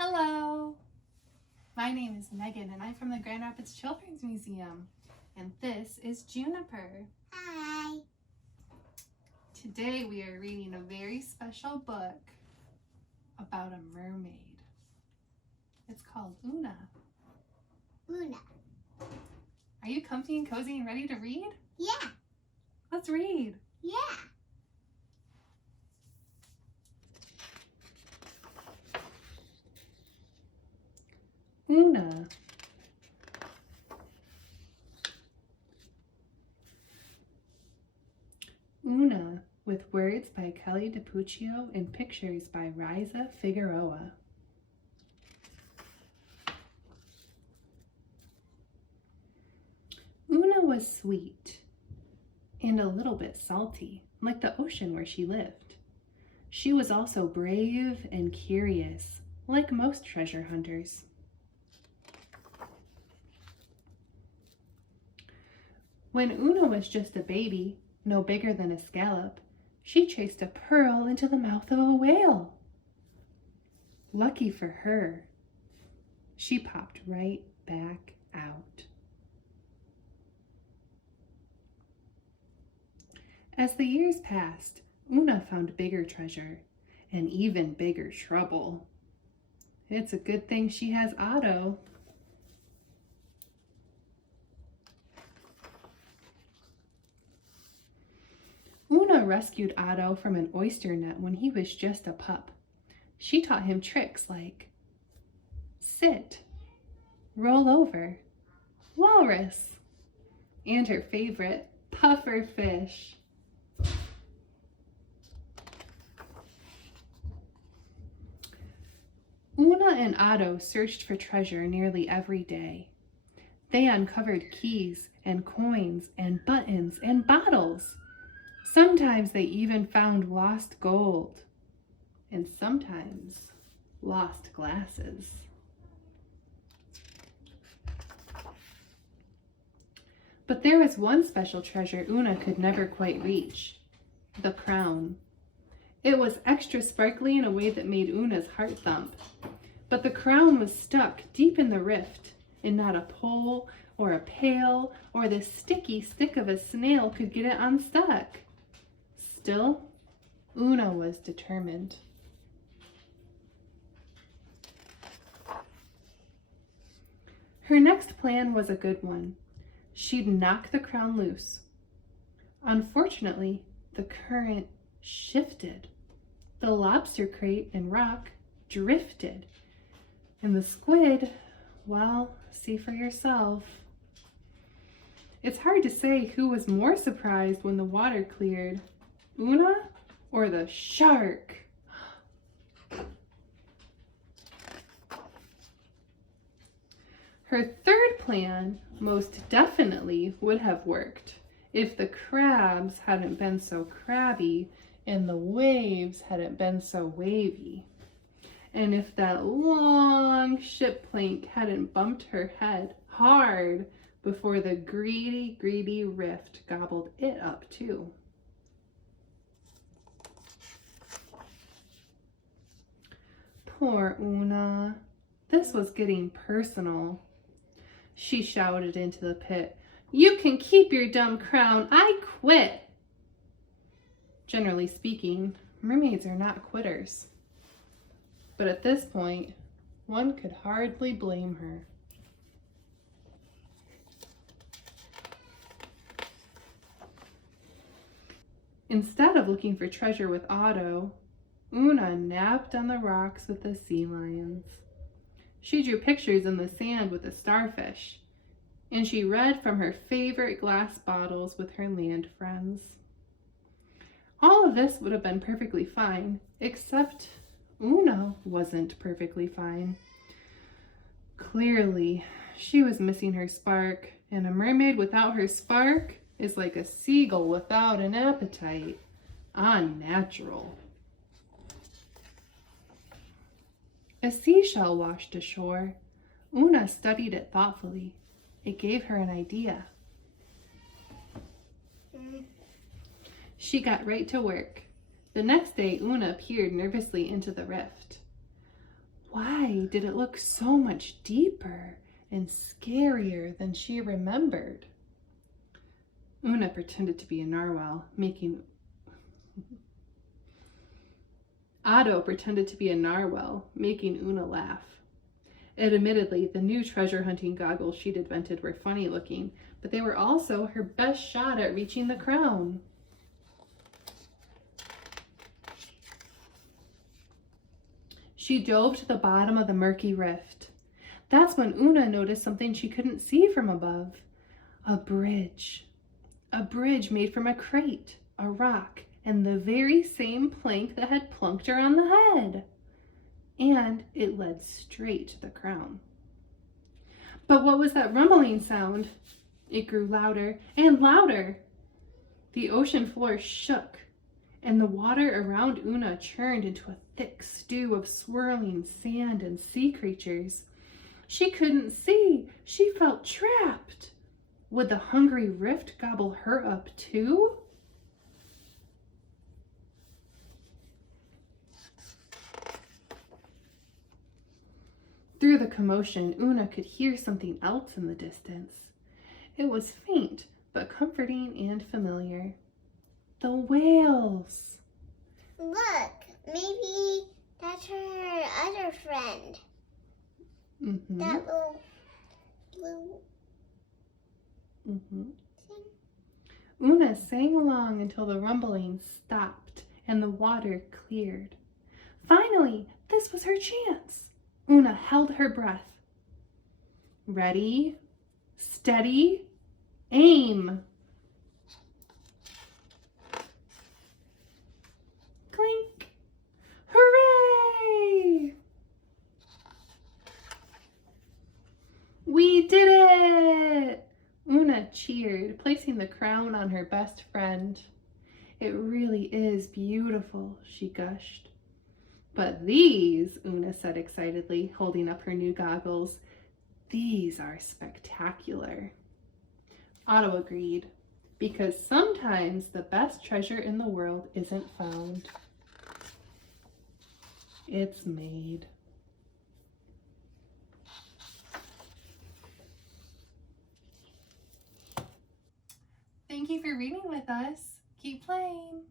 Hello! My name is Megan and I'm from the Grand Rapids Children's Museum. And this is Juniper. Hi. Today we are reading a very special book about a mermaid. It's called Oona. Oona. Are you comfy and cozy and ready to read? Yeah. Let's read. Yeah. Oona. Oona, with words by Kelly DiPucchio and pictures by Riza Figueroa. Oona was sweet and a little bit salty, like the ocean where she lived. She was also brave and curious, like most treasure hunters. When Oona was just a baby, no bigger than a scallop, she chased a pearl into the mouth of a whale. Lucky for her, she popped right back out. As the years passed, Oona found bigger treasure and even bigger trouble. It's a good thing she has Otto. Oona rescued Otto from an oyster net when he was just a pup. She taught him tricks like sit, roll over, walrus, and her favorite, puffer fish. Oona and Otto searched for treasure nearly every day. They uncovered keys and coins and buttons and bottles. Sometimes they even found lost gold, and sometimes lost glasses. But there was one special treasure Oona could never quite reach, the crown. It was extra sparkly in a way that made Oona's heart thump. But the crown was stuck deep in the rift, and not a pole or a pail or the sticky stick of a snail could get it unstuck. Still, Oona was determined. Her next plan was a good one. She'd knock the crown loose. Unfortunately, the current shifted. The lobster crate and rock drifted. And the squid, well, see for yourself. It's hard to say who was more surprised when the water cleared, Oona or the shark. Her third plan most definitely would have worked if the crabs hadn't been so crabby and the waves hadn't been so wavy. And if that long ship plank hadn't bumped her head hard before the greedy rift gobbled it up too. Poor Oona. This was getting personal. She shouted into the pit, "You can keep your dumb crown. I quit." Generally speaking, mermaids are not quitters. But at this point, one could hardly blame her. Instead of looking for treasure with Otto, Oona napped on the rocks with the sea lions. She drew pictures in the sand with the starfish, and she read from her favorite glass bottles with her land friends. All of this would have been perfectly fine, except Oona wasn't perfectly fine. Clearly, she was missing her spark, and a mermaid without her spark is like a seagull without an appetite. Unnatural. A seashell washed ashore. Oona studied it thoughtfully. It gave her an idea. She got right to work. The next day, Oona peered nervously into the rift. Why why did it look so much deeper and scarier than she remembered? Oona pretended to be a narwhal, making... Otto pretended to be a narwhal, making Oona laugh. Admittedly, the new treasure hunting goggles she'd invented were funny looking, but they were also her best shot at reaching the crown. She dove to the bottom of the murky rift. That's when Oona noticed something she couldn't see from above. A bridge. A bridge made from a crate, a rock, and the very same plank that had plunked her on the head. And it led straight to the crown. But what was that rumbling sound? It grew louder and louder. The ocean floor shook, and the water around Oona churned into a thick stew of swirling sand and sea creatures. She couldn't see. She felt trapped. Would the hungry rift gobble her up too? Through the commotion, Oona could hear something else in the distance. It was faint, but comforting and familiar. The whales! Look, maybe that's her other friend. Mm-hmm. That little blue Mm-hmm. thing. Oona sang along until the rumbling stopped and the water cleared. Finally, this was her chance. Oona held her breath. Ready, steady, aim. Clink. Hooray! We did it! Oona cheered, placing the crown on her best friend. It really is beautiful, she gushed. But these, Oona said excitedly, holding up her new goggles, these are spectacular. Otto agreed, because sometimes the best treasure in the world isn't found. It's made. Thank you for reading with us. Keep playing.